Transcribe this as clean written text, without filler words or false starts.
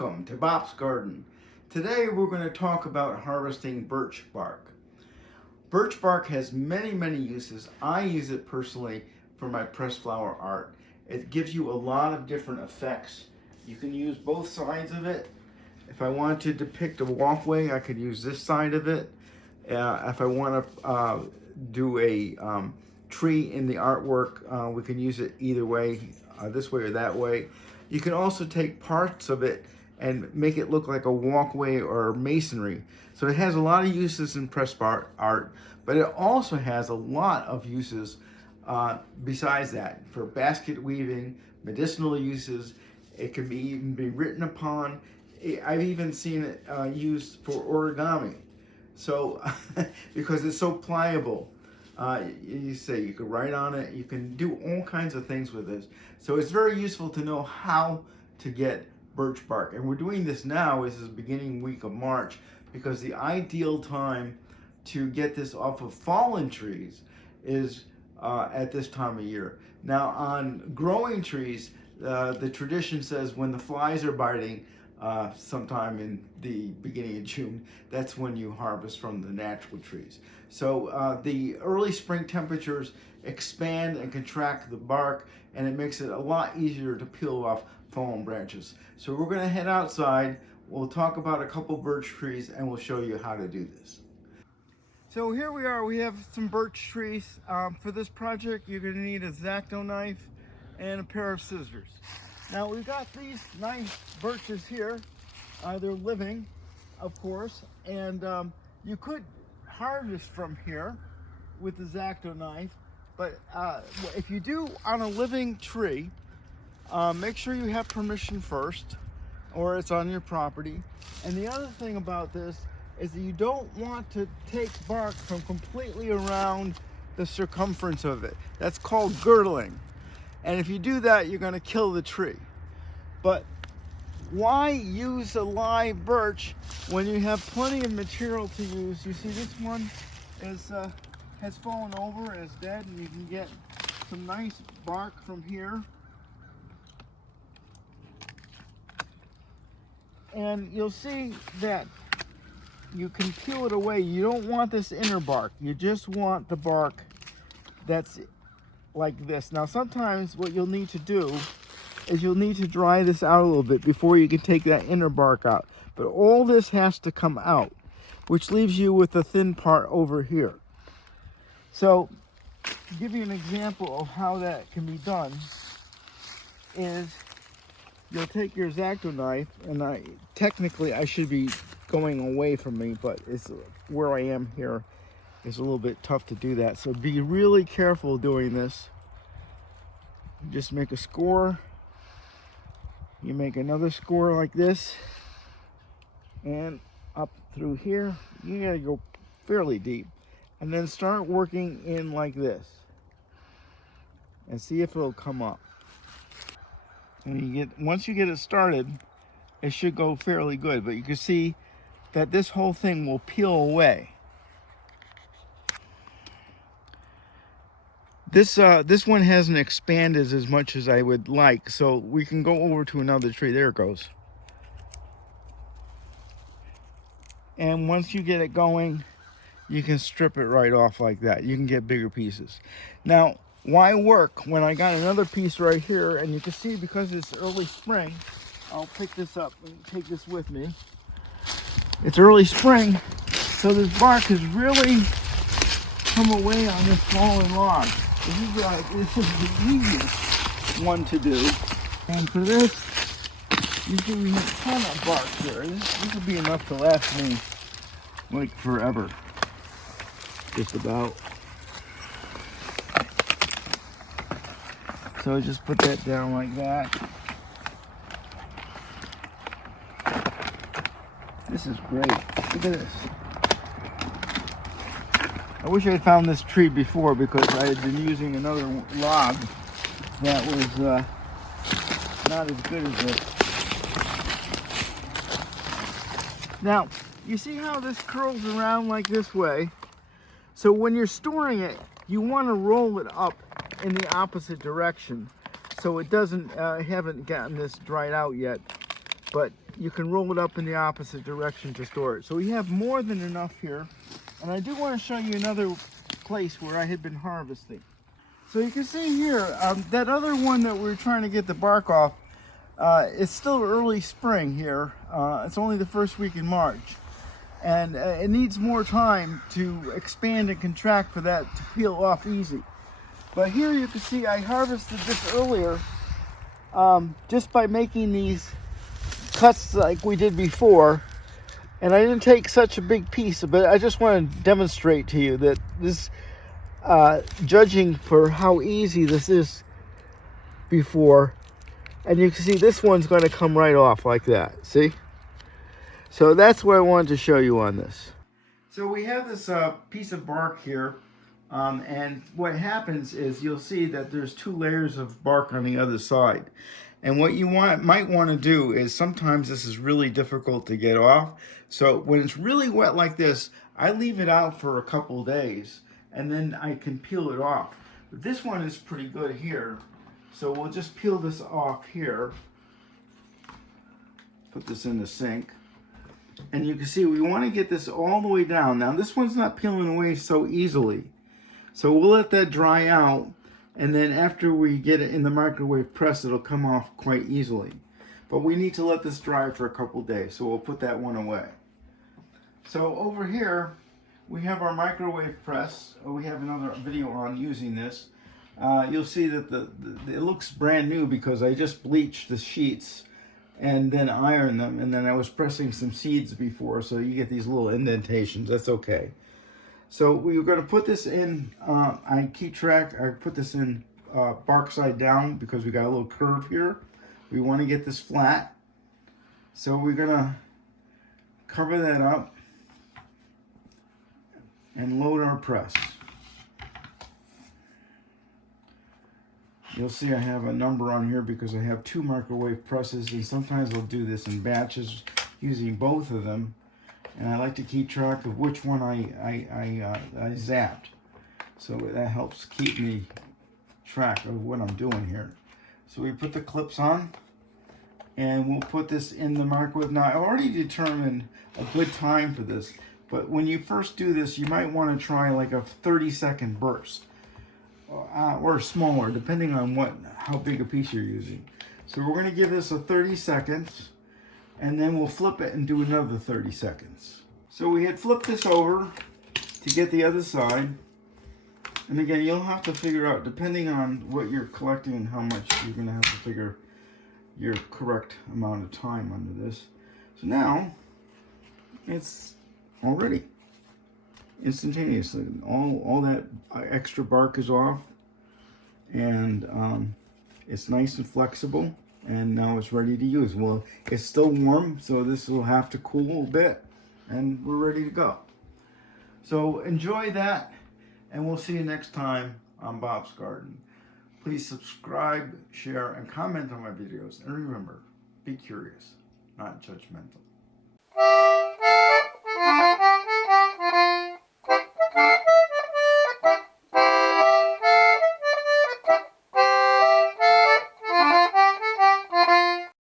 Welcome to Bob's Garden. Today we're going to talk about harvesting birch bark. Birch bark has many uses. I use it personally for my pressed flower art. It gives you a lot of different effects. You can use both sides of it. If I want to depict a walkway, I could use this side of it. If I want to do a tree in the artwork, we can use it either way, this way or that way. You can also take parts of it and make it look like a walkway or masonry. So it has a lot of uses in pressed art, but it also has a lot of uses besides that for basket weaving, medicinal uses. It can even be written upon. I've even seen it used for origami. So, because it's so pliable, you can write on it, you can do all kinds of things with this. So it's very useful to know how to get birch bark. And we're doing this now, this is the beginning week of March, because the ideal time to get this off of fallen trees is at this time of year. Now on growing trees, the tradition says when the flies are biting, sometime in the beginning of June, that's when you harvest from the natural trees. So the early spring temperatures expand and contract the bark, and it makes it a lot easier to peel off fallen branches. So we're going to head outside, we'll talk about a couple birch trees, and we'll show you how to do this. So here we are, we have some birch trees. For this project you're going to need a X-Acto knife and a pair of scissors. Now we've got these nice birches here. They're living, of course, and you could harvest from here with the X-Acto knife, but if you do on a living tree, make sure you have permission first, or it's on your property. And the other thing about this is that you don't want to take bark from completely around the circumference of it. That's called girdling. And if you do that, you're going to kill the tree. But why use a live birch when you have plenty of material to use? You see this one is has fallen over, is dead, and you can get some nice bark from here. And you'll see that you can peel it away. You don't want this inner bark. You just want the bark that's like this. Now sometimes what you'll need to do is you'll need to dry this out a little bit before you can take that inner bark out. But all this has to come out, which leaves you with the thin part over here. So to give you an example of how that can be done is you'll take your X-Acto knife, and technically I should be going away from me, but it's where I am here. It's a little bit tough to do that, so be really careful doing this. Just make a score. You make another score like this, and up through here. You gotta go fairly deep, and then start working in like this, and see if it'll come up. And once you get it started, it should go fairly good, but you can see that this whole thing will peel away. This one hasn't expanded as much as I would like, so we can go over to another tree. There it goes. And once you get it going, you can strip it right off like that. You can get bigger pieces. Now, why work when I got another piece right here? And you can see, because it's early spring, I'll pick this up and take this with me. It's early spring, so this bark has really come away on this fallen log. This is the easiest one to do. And for this, you see we have a ton of bark here. This will be enough to last me like forever. Just about. So just put that down like that. This is great. Look at this. I wish I had found this tree before, because I had been using another log that was not as good as this. Now, you see how this curls around like this way? So when you're storing it, you want to roll it up in the opposite direction, so it doesn't, haven't gotten this dried out yet, but you can roll it up in the opposite direction to store it. So we have more than enough here. And I do want to show you another place where I had been harvesting. So you can see here, that other one that we're trying to get the bark off, it's still early spring here. It's only the first week in March. And it needs more time to expand and contract for that to peel off easy. But here you can see I harvested this earlier just by making these cuts like we did before. And I didn't take such a big piece of it. I just want to demonstrate to you that this, judging for how easy this is before, and you can see this one's going to come right off like that, see? So that's what I wanted to show you on this. So we have this piece of bark here, and what happens is you'll see that there's 2 layers of bark on the other side. And what you might want to do is, sometimes this is really difficult to get off. So when it's really wet like this, I leave it out for a couple days and then I can peel it off. But this one is pretty good here. So we'll just peel this off here. Put this in the sink. And you can see we want to get this all the way down. Now this one's not peeling away so easily. So we'll let that dry out. And then after we get it in the microwave press, it'll come off quite easily. But we need to let this dry for a couple days, so we'll put that one away. So over here, we have our microwave press. We have another video on using this. You'll see that it looks brand new because I just bleached the sheets and then ironed them. And then I was pressing some seeds before, so you get these little indentations. That's okay. So we're going to put this in, I put this in bark side down because we got a little curve here. We want to get this flat. So we're going to cover that up and load our press. You'll see I have a number on here because I have 2 microwave presses, and sometimes I'll do this in batches using both of them. And I like to keep track of which one I zapped. So that helps keep me track of what I'm doing here. So we put the clips on and we'll put this in the microwave. Now I already determined a good time for this, but when you first do this, you might want to try like a 30-second burst or smaller, depending on how big a piece you're using. So we're going to give this a 30 seconds. And then we'll flip it and do another 30 seconds. So we had flipped this over to get the other side. And again, you'll have to figure out, depending on what you're collecting and how much, you're going to have to figure your correct amount of time under this. So now, it's all ready. Instantaneously. All that extra bark is off. And it's nice and flexible. And now it's ready to use. Well, it's still warm, so this will have to cool a bit, and we're ready to go. So enjoy that, and we'll see you next time on Bob's Garden. Please subscribe, share, and comment on my videos. And remember, be curious, not judgmental.